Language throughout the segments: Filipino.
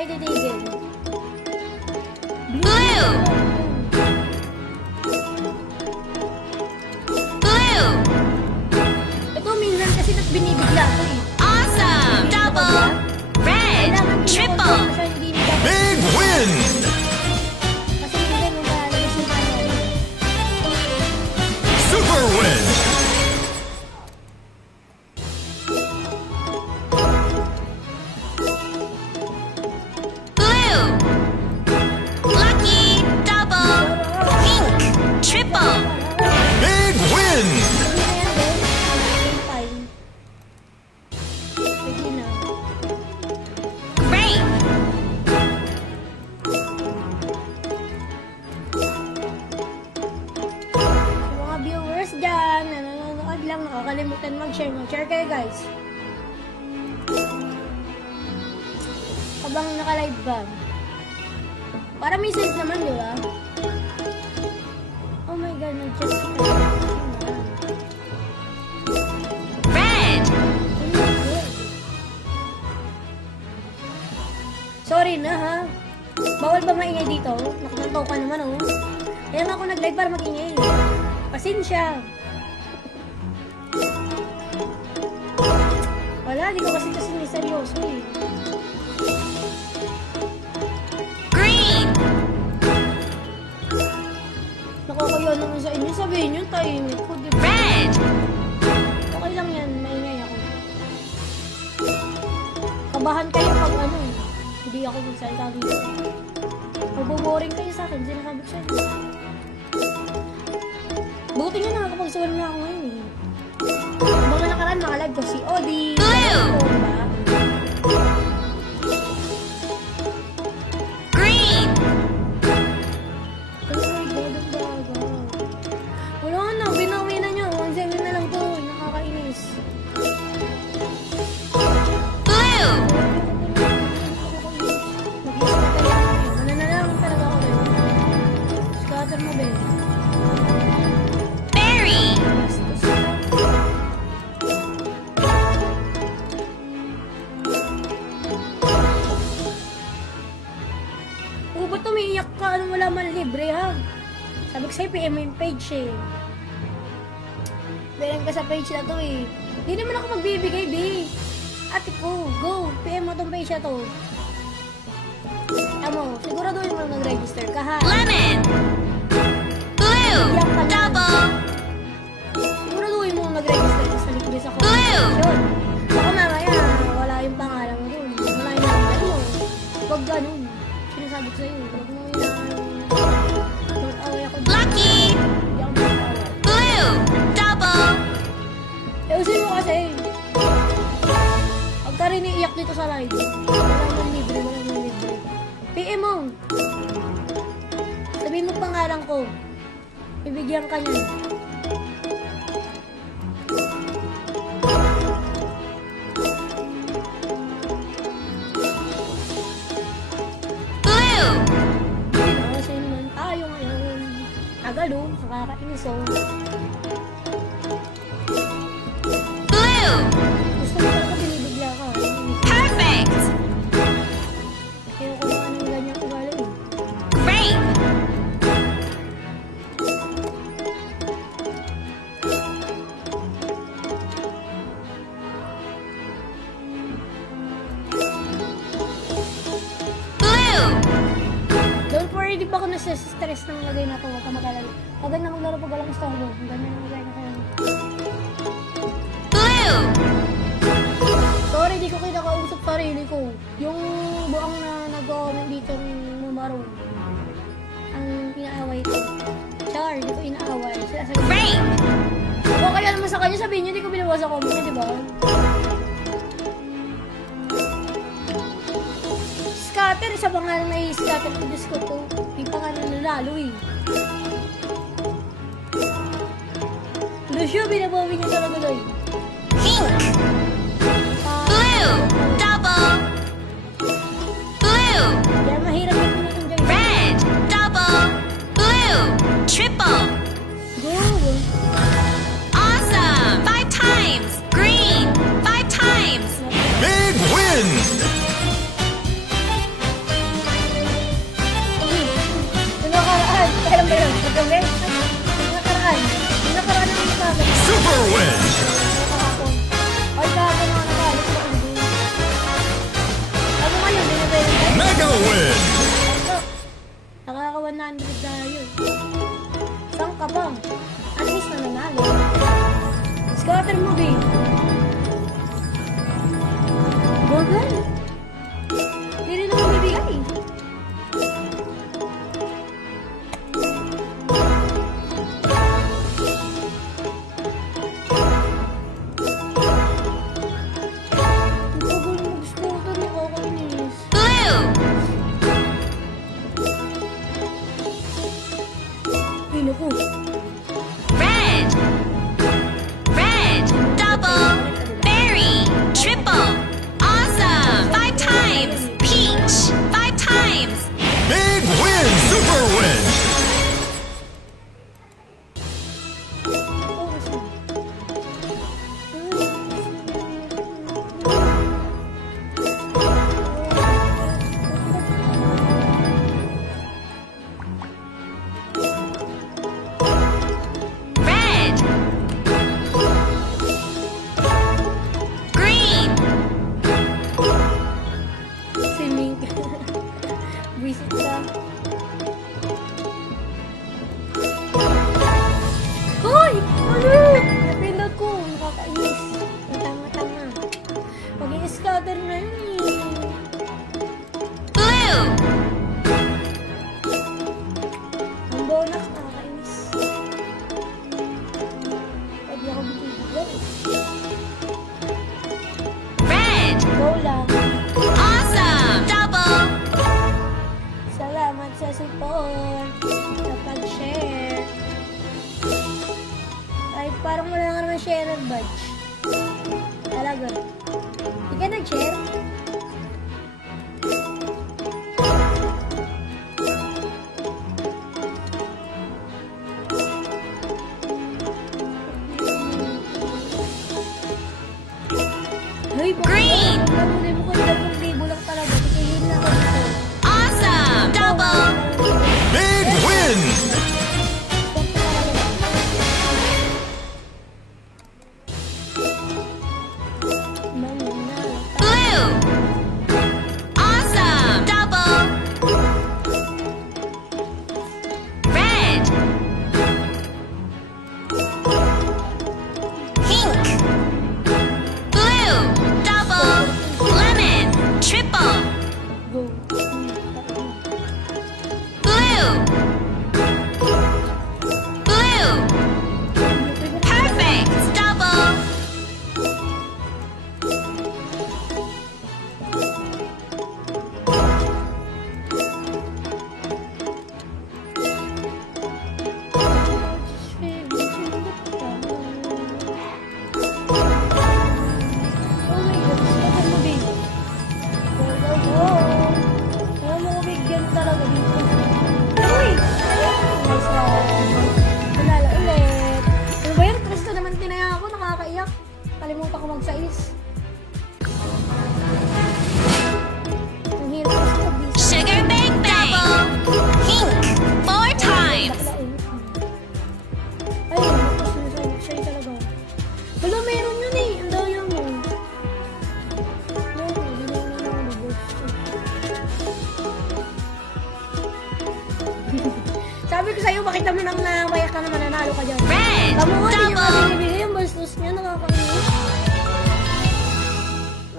tayo titigil. Blue! Blue! Ito minsan kasi binibigla ko eh. Awesome! Double! Red! Kailangan Triple! kinukontrol mo siya, hindi nila. Big win! Kasi hindi ganun malalabas yung ano. Super win! Blue! Lucky! Double! Pink! Triple! Big win! Hindi na yan, guys. Same time. Sige na. Great! Sa mga viewers dyan, na nanonood lang, nakakalimutan mag-share. Mag-share kayo, guys. Habang naka-live ba? Para may sense naman, di ba? Oh my God, nag-chat si Red! Sorry na, ha? Bawal ba maingay dito? Nakantaw ka naman, oh. Kaya nga ako nag-live para mag-ingay. Pasensya. Wala, di ko kasi seryoso, eh. Green! Nakakaya naman sa inyo. Sabihin nyo, tahimik ko, di ba? Red! Okay lang yan, maingay ako. Kabahan kayo pag ano, hindi ako magsalita dito. Maboboring kayo sa akin, sinasabi ko sa inyo. Buti nga nakakapagsuwal na ako ngayon eh. Mga nakaraan, mga live ko si Odi. Blue! Diba? Green! Oh my God, ang baga. Wala na, binawi na nyo. 1-7 na lang to, nakakainis. Blue! Mag-scatter lang. Ano na lang talaga ako rin. Scatter mo, Ben. Berry! Bastos ka. Oh, ba't umiiyak ka? Ano wala man libre, ha? Sabi ko sa'yo, PM mo yung page, eh. PM ka sa page na to, eh. Hindi naman ako magbibigay, B. Ate ko, go. PM mo tong page na to. Amo, siguraduhin mo nag-register ka, ha? Lemon! Blue! Double! Siguraduhin mo nag-register ka sa liquid sa Blue! Yun. Baka mamaya, wala yung pangalan mo dun. Wala yung number mo. Huwag ganun. Sinasabi ko sa'yo, huwag mo yung mag-away ako. Lucky! Hindi ako mag-away. Blue! Double! Usin mo kasi. Huwag ka rin iiyak dito sa live. Wala nang libre, wala nang libre. PM mo. Sabihin mo pangalan ko. Bibigyan ka niyan. Blue! Kasi naman tayo ngayon. Agalo, nakakainis oh. Blue! Gusto mo talaga binibigla ka. Perfect! Kaya ko naman ng ganyan ugali eh. Great! Blue! Don't worry, di ba ako nasa-stress ng lagay na to? Huwag ka mag-alala. Pag na maglaro pag walang storbo. Ganyan ang lagay na kayo. Blue! Sorry, di ko kinakausap sarili ko. Yung buang na nag-comment dito ng numero. Ang inaaway ko. Char, di ko inaaway. Sila sabi, Great! o kaya naman sa kanya sabihin niya, di ko binawa sa comment niya, di ba? Scatter, sa pangalan na i-scatter ko, Diyos ko to. Yung pangalan na lalo eh. Lucio, binabawi niya talaga guys. Pink! Blue! Double! Blue! Kaya mahirap yung pinatong guys. Red! Double! Blue! Triple! Go! Awesome! 5 times! Green! 5 times! Big win! Visit ka. Hoy! Ano? Napindot ko. Nakakainis. Ang tanga-tanga. Mag-i-scatter na yun eh. Blue. Ang bonus, nakakainis. Pwede ako bigay eh. Red. Go lang. Awesome. Double. Salamat sa support. Sa pag-share. Ay, parang wala nga naman share badge. Talaga. Hindi ka nag-share? Hoy, Green. Hindi mo ko 2,000 lang talaga. Titigil na ako dito. Awesome. Double. Big win! Blue. Awesome. Double. Red. Pink. Blue. Double. Lemon. Triple. Go. Blue. Blue. Perfect. Double. Kalimutan ko mag-sais. Ang hirap kasi mag-isa. Sugar Bang Bang. Pink. 4 times. Ay, siya talaga. Wala, meron yun eh. Ang daya mo. Sabi ko sa'yo, makita mo nang namaya ka na mananalo ka dyan. Red. Tama nga, hindi niya Double. binibigay yung bastos niya. Nakakainis.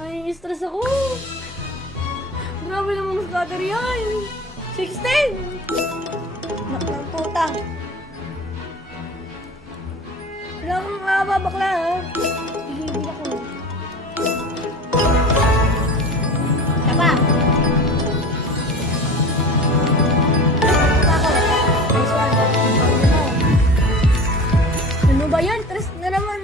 Nai-stress ako. Grabe naman scatter yan. 16! Naklang puta. Wala kang makakaba, bakla ha. Hihigil ako. Isa pa. Isa ako. Nice one. Ano ba yan? Tres na naman.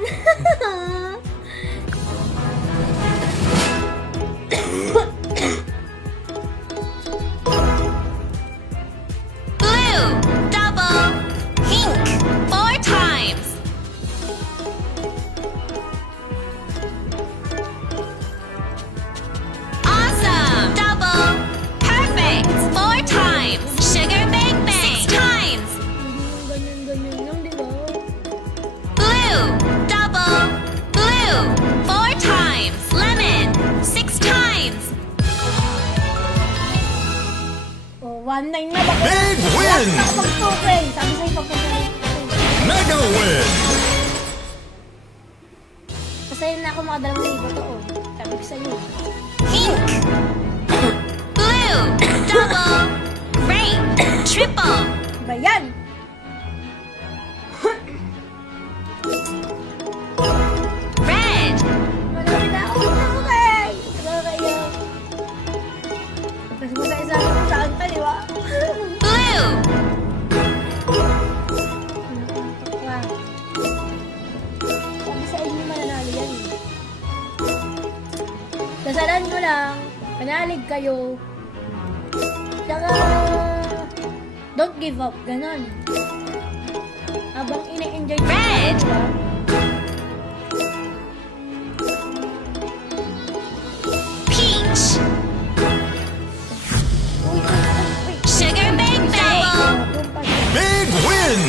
Blue. Double. Pink. 4 times. Awesome. Double. Perfect. 4 times. Sugar Bang Bang. 6 times. Ganyan lang, di ba? Blue. Double. Blue. 4 times. Lemon. 6 times. Oh, 1-9 na. Bakit? Big win! Last na pag-2-play. Sabi sa'yo pag-2-play. Mega win! Kasi na ako makadalawang libo to. Oh. Sabi ko sa'yo. Pink. Blue. Double. Great. Triple. Ba yan? Red. Marami na ako. Okay. Nakakaiyak. Tapos mag-isa ako saan ka, di ba? Blue. Sabi sa inyo mananalo yan. Dasalan nyo lang. Manalig kayo. Tsaka, don't give up. Ganon. Habang ina-enjoy nyo, Red. di ba? Peach. Uy, uy. Sugar Bang Bang. Doon pa siya. Big win!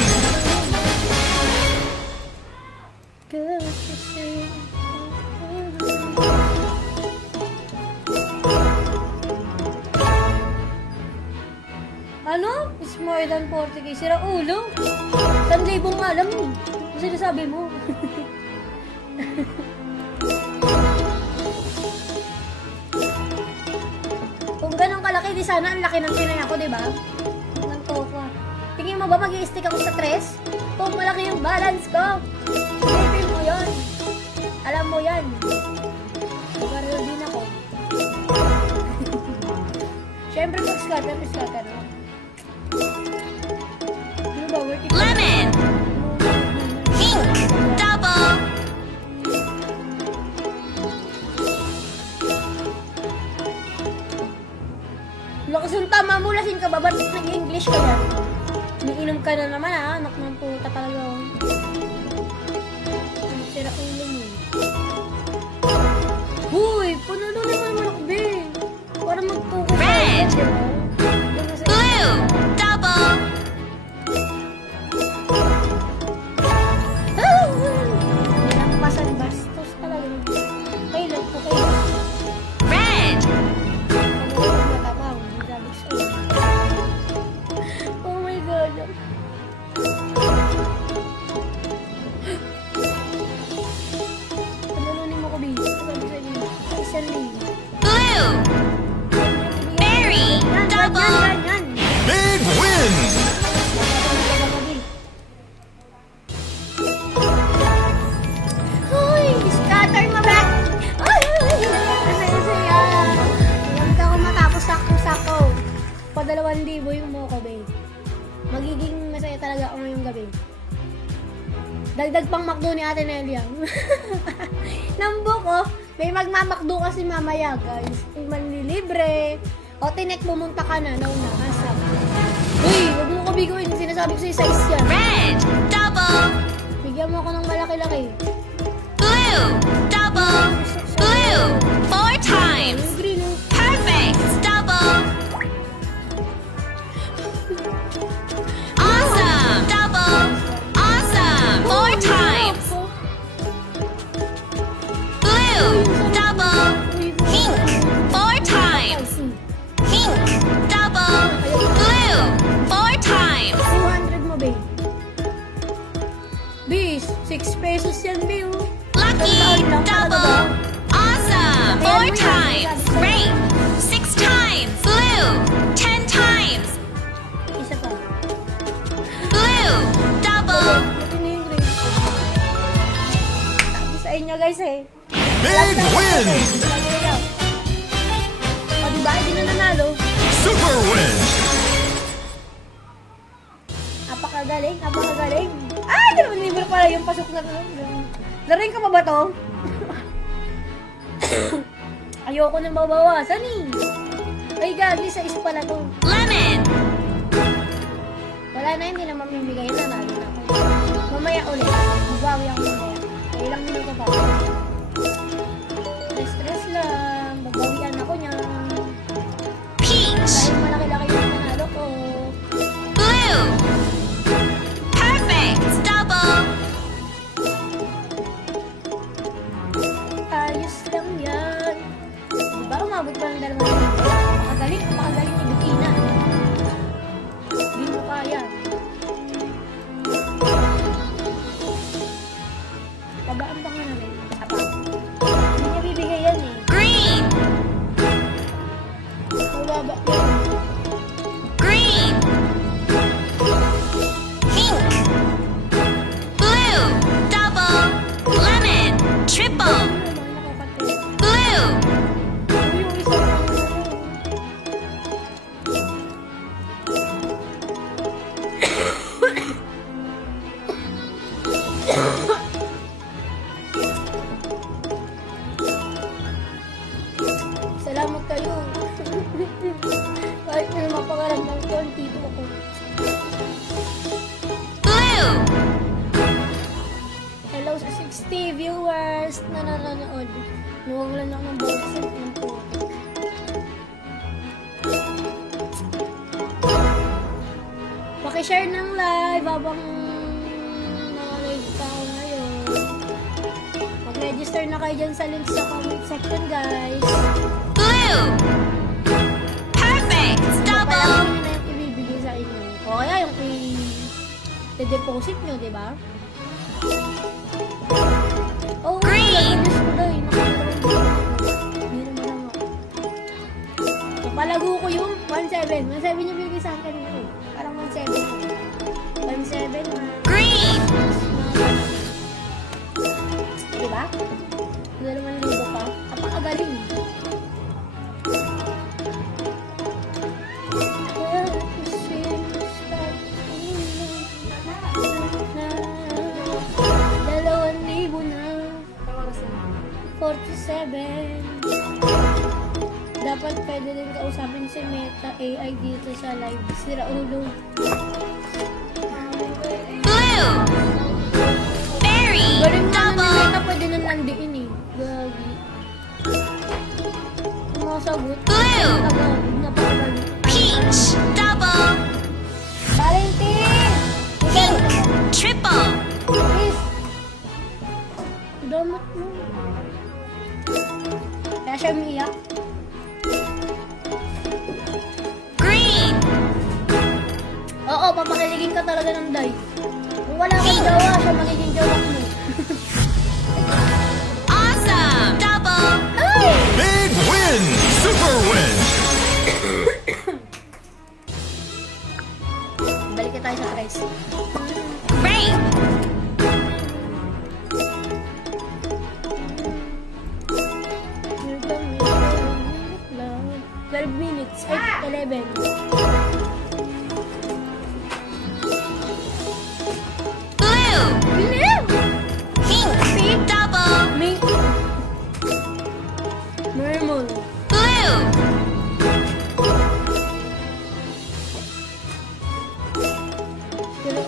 Ano? It's more than 40k. Sira ulo. 1,000 nga lang eh. Ano sinasabi mo? Kung ganun kalaki, di sana ang laki ng tinay ako, di ba? Ang toka. Tingin mo ba mag-i-stick ako sa 3? Kung malaki yung balance ko. Isipin mo yun. Alam mo yan. Mag-aral din ako. Siyempre mag-scatter no? Ano ba? Worth it? Lemon. Pink. Double. Lakas yung tama mo, lasing ka ba? Ba't nag-English ka na? Umiinom ka na naman ha, anak ng puta talaga. Ang sira ulo mo. Huy, punalo naman ako, be. Para mag-focus ka. Red. Diba? Blue. Double. Nilakpasan bastos talaga. Kailan ko kayo. Red. Matabang, grabe sa'yo. Oh my God. Panalunin mo ko, babe. Sabi sa'yo. Isang libo. Blue. Berry. Double. Big win! Hoy! Scatter mo ba? Ay! Masaya-saya. Huwag ako matapos sakto-sakto. Pa 2,000 yung mo ko, babe. Magiging masaya talaga ako ngayong gabi. Dagdag pang McDo ni Ate Nelia. Nambok, oh. May magmamakdo kasi mamaya, guys. May manlilibre. O, tinek, pumunta ka na. Nauna, asap. Uy, huwag mo ko biguin. Sinasabi ko sa'yo size yan. Red. Double. Bigyan mo ako ng malaki-laki. Blue. Double. Blue. 4 times. Yung green, oh. Perfect. Double. Awesome. Double. Awesome. 4 times. Blue. Double. Pink. 4 times. Pink. Double. Blue. 4 times. 200 mo, babe. Bis, 6 pesos yan, babe. Oh. Lucky. Double. Awesome. 4 times. Great. 6 times. Blue. 10 times. Isa pa. Blue. Double. Ito na yung green. Sabi sa inyo, guys, eh. Big win! O, diba? Hindi na nanalo. Super win! Napakagaling, napakagaling. Ay, 2,000 pala yung pasok na. Laruin ka pa ba to? Ayoko nang mabawasan eh. Ay, gagi, sa is pala to. Lemon. Wala na, hindi na mamimigay na. Nalo na ako. Mamaya ulit. Mabawi ako mamaya. Ilang minuto pa. Stress lang. Babawian ako niya. Peach. Dahil malaki-laki yung nanalo ko. Blue. Perfect. Double. Ayos lang yan. Diba umabot pa ng 2,000? Napakagaling ni Bukina. Hindi mo kaya. Tabaan pa nga namin. Hindi niya bibigay yan eh. Green. Mababa yan. Green. Pink. Blue. Double. Lemon. Triple. Blue. Yung isa lang. Salamat kayo. Kahit na mapakaramdam ko, dito ako. Blue. Hello sa 60 viewers na nanonood. Nawawalan ako ng boses ng po. Pakishare ng live habang naka-live pa ako ngayon. Mag-register na kayo dyan sa link sa comment section, guys. Blue. Perfect. Palagi Double. nyo na yung ibibigay sa i-deposit nyo, di ba? Oh, Green! Diyos ko daw, hindi naman ako. Papalago ko yung 1-7. 1-7 yung binigay sa akin kanina eh. Parang 1-7. 1-7, Green! diba? 2,000 pa. Napakagaling. Dalawang libo na. 47. Dapat pwede din kausapin si Meta AI dito sa live. Si Raulo. Blue! Berry! Galing na ni Double! Meta, pwede nang landiin eh. Gagi. Masagot. Blue! Agad. Napakagaling. Peach! Double! Valentin! Pink! Triple! Please. Damot mo. Kaya siya umiiyak. Green! Oo, papakiligin ka talaga ng day. Kung wala kang jowa, siya magiging jowa mo. Awesome! Double! Big win! Super win! Balik ka tayo sa tres. Rape! You're the minute love. 12 minutes. Ay, 11. Blue! Bilim! Pink! Double! Mink. Mermon. Blue! Pero,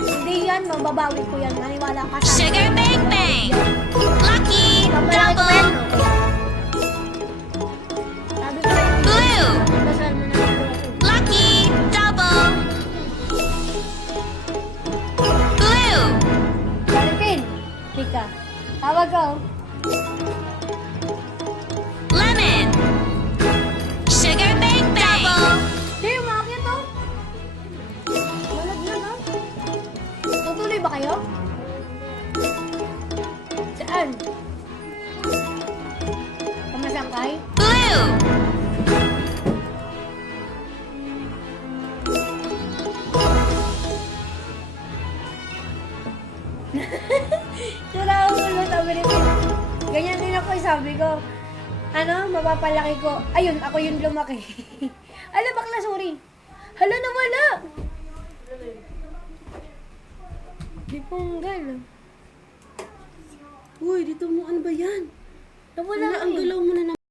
hindi yan, mababawi ko yan. Maniwala ka sa Sugar Bang Bang! Lucky! Papalaki ko yan. Double! Sabi ko sa'yo, Blue! basal mo na ako. Lucky! Double! Blue! Valentin, Tika. Tawag ka, oh. Lemon! Sugar Bang Bang! Double! Hindi, umakit, oh. Malag na, no? Tutuloy ba kayo? Saan? Pamasangkay? Blue! Sira ulo, sabi ni Pin. Ganyan din ako, sabi ko. Ano, mapapalaki ko. Ayun, ako yung lumaki. Ala, bakla, sorry. Hala, nawala. Di ponggal. Uy, dito mo, ano ba yan? Nawala Wala, ang eh. galaw mo na naman.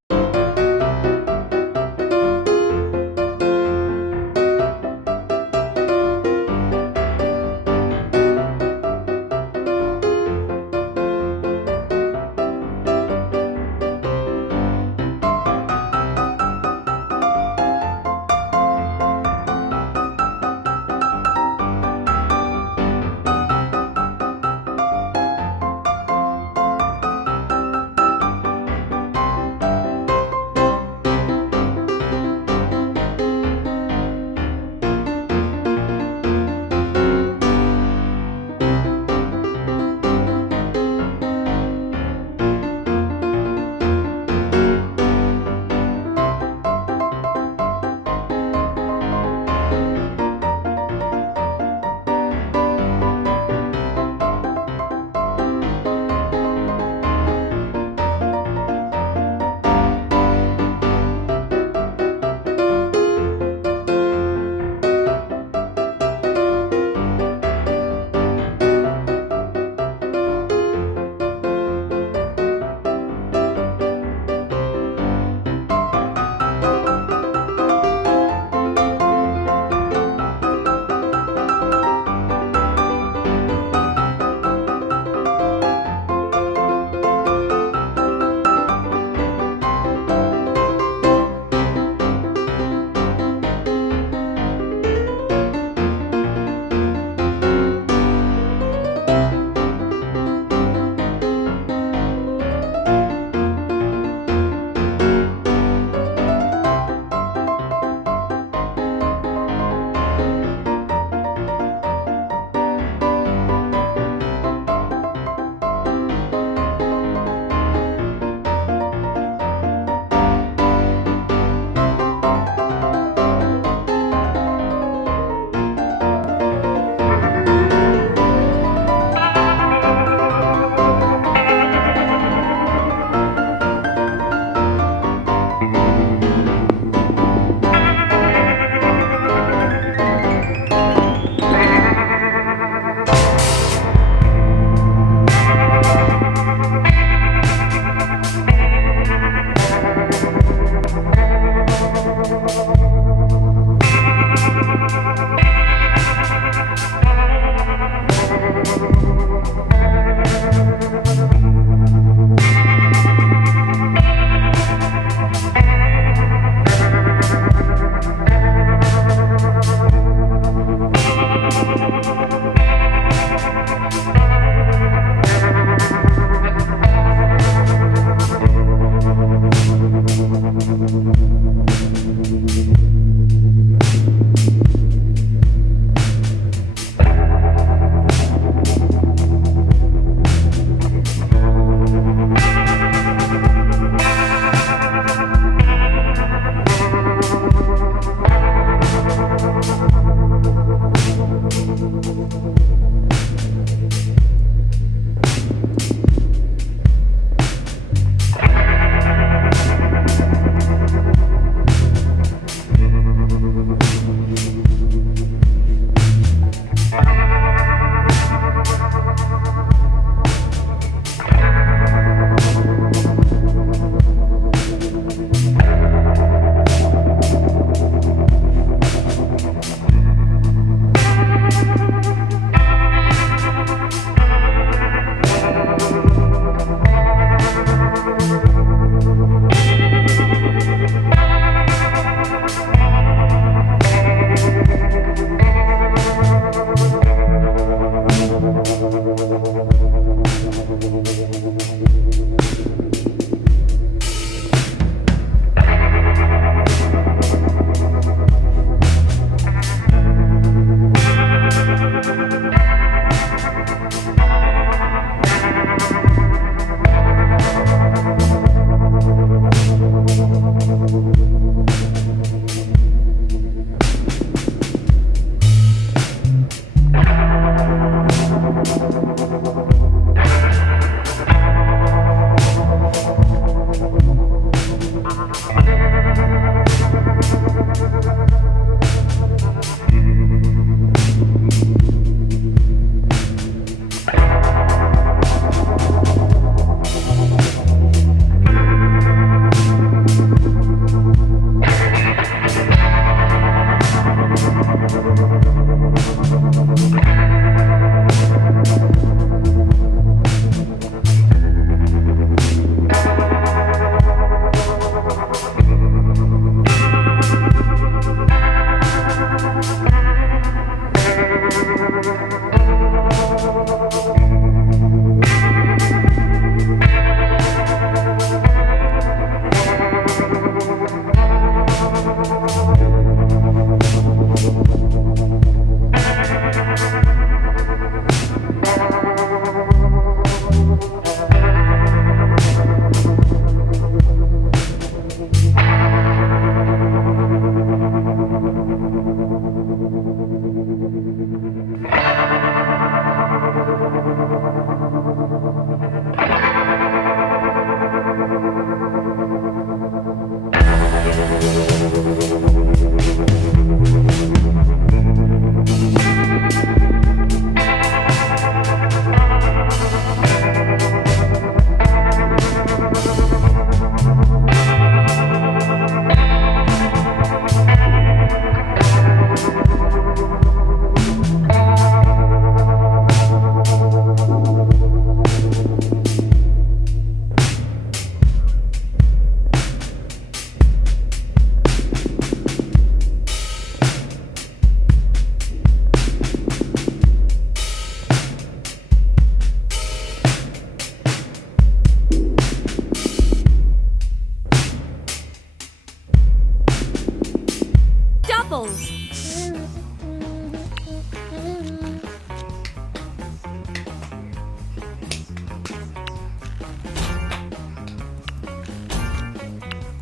double.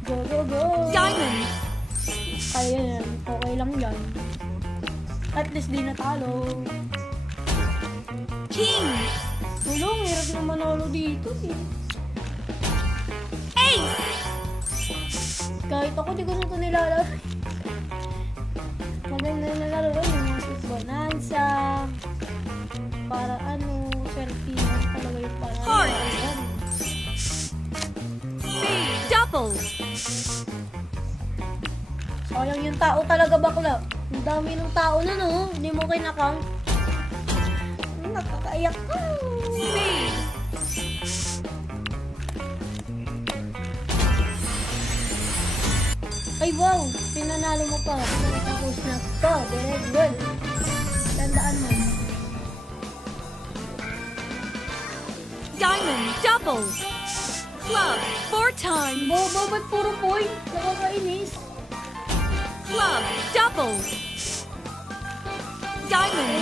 Go, go, go! Diamond. Kaya yan. Okay lang yan. At least di natalo. King. Tulong, hirap na manalo dito eh. Ace. Kahit ako, di ko na ito nilalaro. Maganda na laro yung mga Sweet Bonanza. Para ano, Serpinas talaga yung para. Heart. Double. Sayang yung tao talaga, bakla. Ang dami ng tao na, no? Hindi mo kinakount. Nakakaiyak ka. Speed. Ay, wow! Pinanalo mo pa. Tapos na to. Very good. Tandaan mo. Diamond double. Club 4 times. Bobo, ba't puro point? Nakakainis. Club double. Diamond